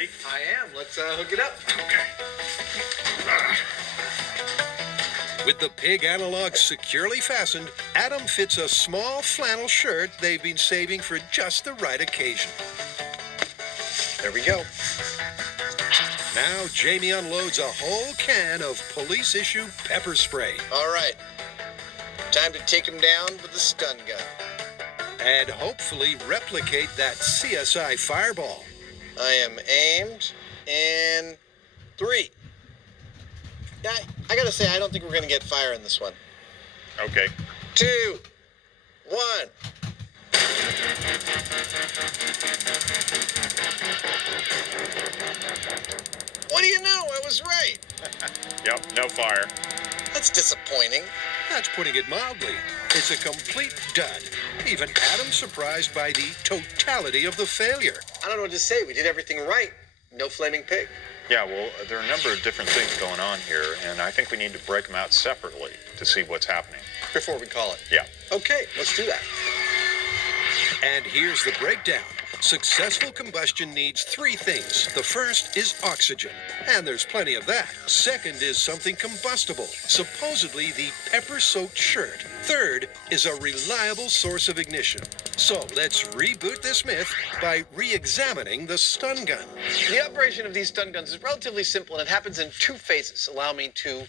I am. Let's hook it up. With the pig analog securely fastened, Adam fits a small flannel shirt they've been saving for just the right occasion. There we go. Now Jamie unloads a whole can of police-issue pepper spray. All right. Time to take him down with the stun gun. And hopefully replicate that CSI fireball. I am aimed in 3. Yeah, I gotta say, I don't think we're gonna get fire in this one. Okay. 2, 1. What do you know? I was right. Yep, no fire. That's disappointing. That's putting it mildly. It's a complete dud. Even Adam's surprised by the totality of the failure. I don't know what to say. We did everything right. No flaming pig. Yeah, well, there are a number of different things going on here, and I think we need to break them out separately to see what's happening. Before we call it. Yeah. Okay, let's do that. And here's the breakdown. Successful combustion needs 3 things. The first is oxygen, and there's plenty of that. Second is something combustible, supposedly the pepper-soaked shirt. Third is a reliable source of ignition. So let's reboot this myth by re-examining the stun gun. The operation of these stun guns is relatively simple, and it happens in 2 phases. Allow me to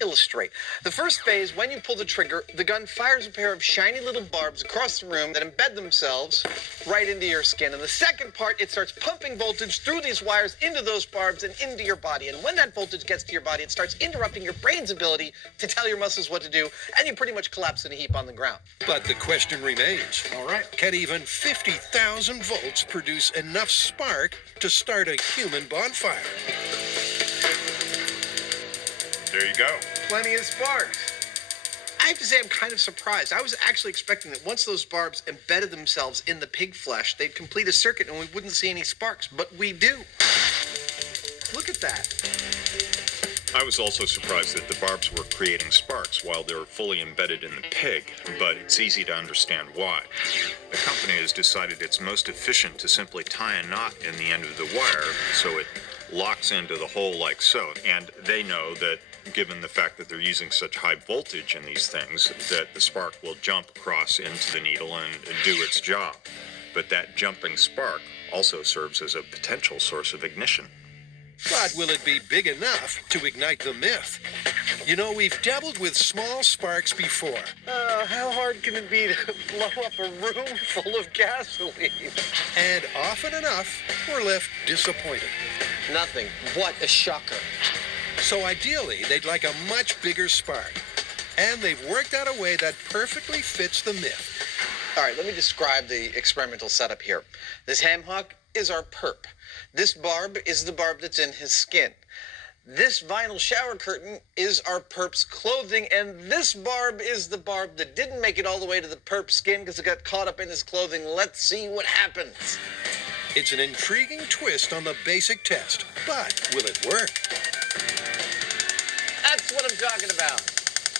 illustrate. The first phase, when you pull the trigger, the gun fires a pair of shiny little barbs across the room that embed themselves right into your skin. And the second part, it starts pumping voltage through these wires into those barbs and into your body. And when that voltage gets to your body, it starts interrupting your brain's ability to tell your muscles what to do, and you pretty much collapse in a heap on the ground. But the question remains. All right. Can even 50,000 volts produce enough spark to start a human bonfire? There you go. Plenty of sparks. I have to say, I'm kind of surprised. I was actually expecting that once those barbs embedded themselves in the pig flesh, they'd complete a circuit and we wouldn't see any sparks, but we do. Look at that. I was also surprised that the barbs were creating sparks while they were fully embedded in the pig, but it's easy to understand why. The company has decided it's most efficient to simply tie a knot in the end of the wire so it locks into the hole like so, and they know that given the fact that they're using such high voltage in these things, that the spark will jump across into the needle and do its job. But that jumping spark also serves as a potential source of ignition. But will it be big enough to ignite the myth? You know, we've dabbled with small sparks before. How hard can it be to blow up a room full of gasoline? And often enough, we're left disappointed. Nothing. What a shocker. So ideally, they'd like a much bigger spark. And they've worked out a way that perfectly fits the myth. All right, let me describe the experimental setup here. This ham hock is our perp. This barb is the barb that's in his skin. This vinyl shower curtain is our perp's clothing, and this barb is the barb that didn't make it all the way to the perp's skin because it got caught up in his clothing. Let's see what happens. It's an intriguing twist on the basic test, but will it work? That's what I'm talking about.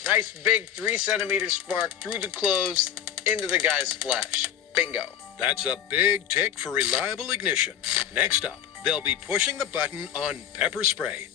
Nice big 3-centimeter spark through the clothes into the guy's flesh. Bingo. That's a big tick for reliable ignition. Next up, they'll be pushing the button on pepper spray.